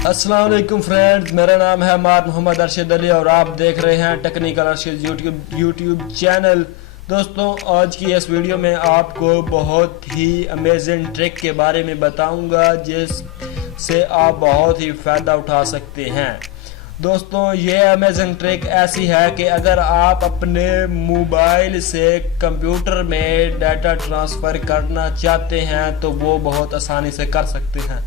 अस्सलाम वालेकुम फ्रेंड्स, मेरा नाम है मोहम्मद अरशद अली और आप देख रहे हैं टेक्निकल अरशद यूट्यूब चैनल। दोस्तों, आज की इस वीडियो में आपको बहुत ही अमेजिंग ट्रिक के बारे में बताऊंगा जिससे आप बहुत ही फ़ायदा उठा सकते हैं। दोस्तों, ये अमेजिंग ट्रिक ऐसी है कि अगर आप अपने मोबाइल से कंप्यूटर में डाटा ट्रांसफ़र करना चाहते हैं तो वो बहुत आसानी से कर सकते हैं।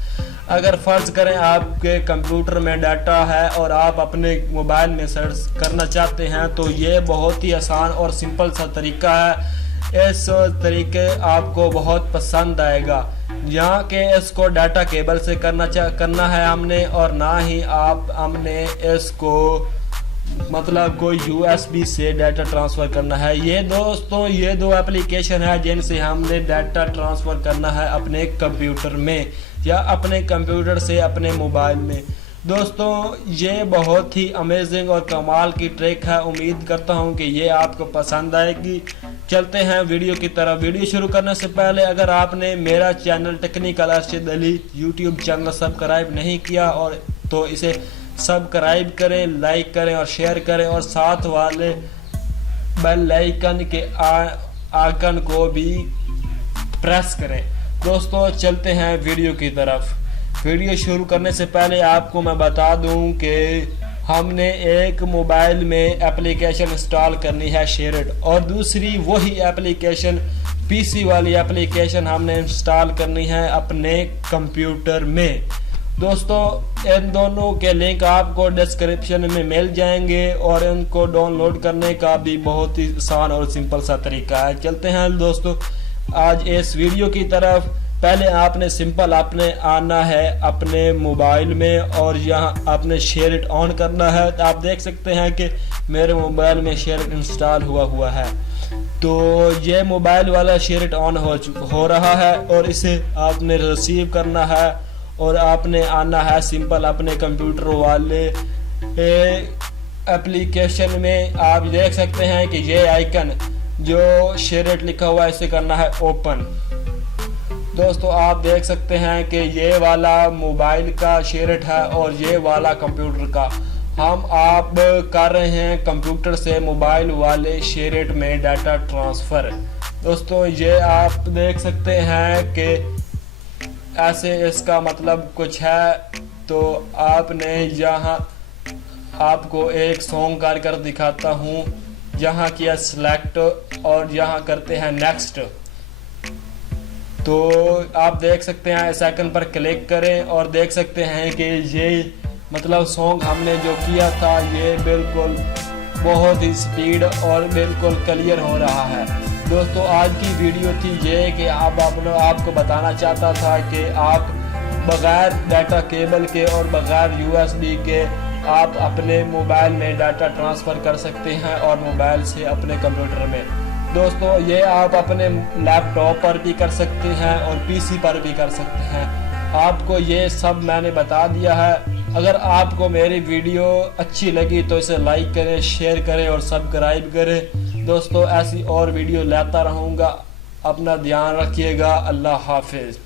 अगर फ़र्ज़ करें आपके कंप्यूटर में डाटा है और आप अपने मोबाइल में सर्च करना चाहते हैं तो ये बहुत ही आसान और सिंपल सा तरीका है। इस तरीके आपको बहुत पसंद आएगा। यहाँ के इसको डाटा केबल से करना है हमने, और ना ही हमने इसको मतलब कोई USB से डाटा ट्रांसफ़र करना है। ये दो एप्लीकेशन है जिनसे हमने डाटा ट्रांसफ़र करना है अपने कंप्यूटर में या अपने कंप्यूटर से अपने मोबाइल में। दोस्तों, ये बहुत ही अमेजिंग और कमाल की ट्रिक है। उम्मीद करता हूँ कि ये आपको पसंद आएगी। चलते हैं वीडियो की तरफ। वीडियो शुरू करने से पहले अगर आपने मेरा channel technical Arshad Ali YouTube channel subscribe नहीं किया और तो इसे सब्सक्राइब करें, लाइक करें और शेयर करें, और साथ वाले बेल आइकन के आइकन को भी प्रेस करें। दोस्तों, चलते हैं वीडियो की तरफ। वीडियो शुरू करने से पहले आपको मैं बता दूं कि हमने एक मोबाइल में एप्लीकेशन इंस्टॉल करनी है शेयरइट, और दूसरी वही एप्लीकेशन PC वाली एप्लीकेशन हमने इंस्टॉल करनी है अपने कंप्यूटर में। दोस्तों, इन दोनों के लिंक आपको डिस्क्रिप्शन में मिल जाएंगे और इनको डाउनलोड करने का भी बहुत ही आसान और सिंपल सा तरीका है। चलते हैं दोस्तों आज इस वीडियो की तरफ। पहले आपने आना है अपने मोबाइल में और यहाँ आपने शेयरइट ऑन करना है। तो आप देख सकते हैं कि मेरे मोबाइल में शेयरइट इंस्टॉल हुआ है। तो ये मोबाइल वाला शेयरइट ऑन हो रहा है और इसे आपने रिसीव करना है, और आपने आना है सिंपल अपने कंप्यूटर वाले एप्लीकेशन में। आप देख सकते हैं कि ये आइकन जो शेयरइट लिखा हुआ है इसे करना है ओपन। दोस्तों, आप देख सकते हैं कि ये वाला मोबाइल का शेयरइट है और ये वाला कंप्यूटर का। हम आप कर रहे हैं कंप्यूटर से मोबाइल वाले शेयरइट में डाटा ट्रांसफ़र। दोस्तों, ये आप देख सकते हैं कि ऐसे इसका मतलब कुछ है। तो आपने यहाँ आपको एक सॉन्ग कर दिखाता हूँ। यहाँ किया सिलेक्ट और यहाँ करते हैं नेक्स्ट। तो आप देख सकते हैं इस आइकन पर क्लिक करें और देख सकते हैं कि ये मतलब सॉन्ग हमने जो किया था ये बिल्कुल बहुत ही स्पीड और बिल्कुल क्लियर हो रहा है। दोस्तों, आज की वीडियो थी ये कि आपको बताना चाहता था कि आप बग़ैर डाटा केबल के और बग़ैर USB के आप अपने मोबाइल में डाटा ट्रांसफ़र कर सकते हैं और मोबाइल से अपने कंप्यूटर में। दोस्तों, ये आप अपने लैपटॉप पर भी कर सकते हैं और PC पर भी कर सकते हैं। आपको ये सब मैंने बता दिया है। अगर आपको मेरी वीडियो अच्छी लगी तो इसे लाइक करें, शेयर करें और सब्सक्राइब करें। दोस्तों, ऐसी और वीडियो लाता रहूँगा। अपना ध्यान रखिएगा। अल्लाह हाफिज़।